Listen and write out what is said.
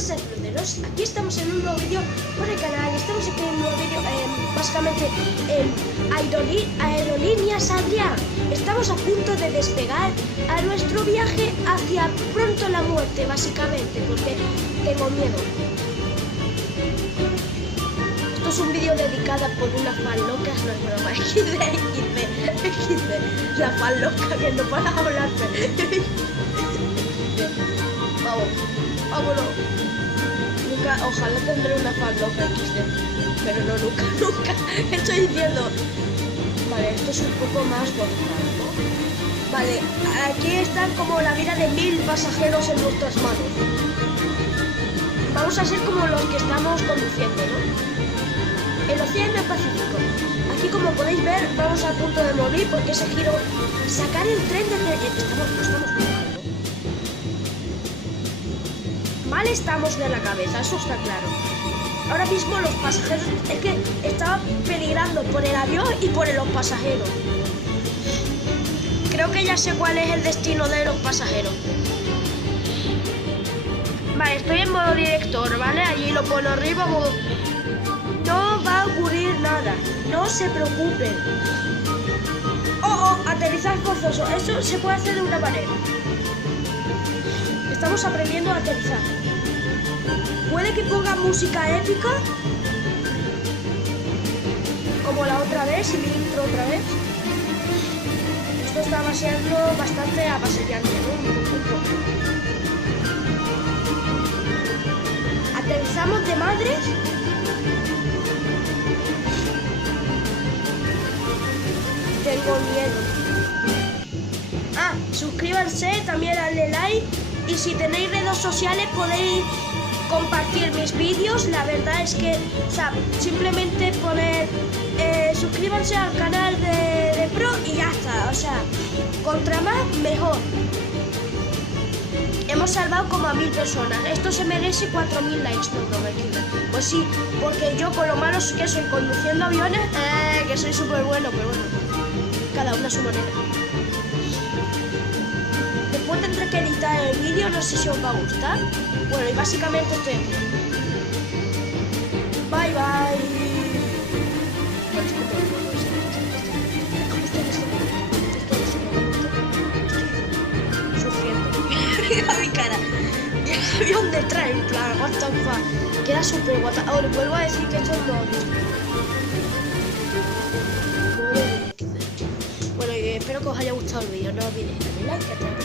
pasa, cruceros? Aquí estamos en un nuevo vídeo por el canal. Estamos aquí en un nuevo vídeo, básicamente en Aerolíneas Adrián. Estamos a punto de despegar a nuestro viaje hacia pronto la muerte, básicamente, porque tengo miedo. Esto es un vídeo dedicado por una fan loca, no es broma, XD, la fan loca que no para hablarme. Vámonos. Nunca, ojalá tendré una fan loca XD, pero no, nunca. Estoy diciendo. Vale, esto es un poco más forzado, ¿no? Vale, aquí están como la vida de 1000 pasajeros en nuestras manos. Vamos a ser como los que estamos conduciendo, ¿no? El Océano Pacífico. Aquí, como podéis ver, vamos a punto de morir porque ese giro... Sacar el tren desde... Estamos mal estamos de la cabeza, eso está claro. Ahora mismo los pasajeros... Es que estaba peligrando por el avión y por los pasajeros. Creo que ya sé cuál es el destino de los pasajeros. Vale, estoy en modo director, ¿vale? Allí lo pone arriba. No va a ocurrir nada, no se preocupen. Aterrizar forzoso. Eso se puede hacer de una manera. Estamos aprendiendo a aterrizar. Puede que ponga música épica, como la otra vez, y mi intro otra vez. Esto está siendo bastante avasallante, ¿no? Un poco. Aterrizamos de madres. Tengo miedo. Suscríbanse, también dale like. Y si tenéis redes sociales podéis compartir mis vídeos. La verdad es que, o sea, simplemente poner suscríbanse al canal de Pro y ya está. O sea, contra más, mejor. Hemos salvado como a 1000 personas. Esto se merece 4000 likes, no me queda. Pues sí, porque yo con lo malo que soy conduciendo aviones, que soy súper bueno, pero bueno, cada uno a su manera. Después tendré que editar el vídeo, no sé si os va a gustar. Bueno, y básicamente estoy aquí. Bye bye. Mira mi cara. Y el avión detrás, en plan, what the fuck. Queda súper guata. Ahora vuelvo a decir que esto es modo. Bueno, y espero que os haya gustado el vídeo. No olvidéis darle like,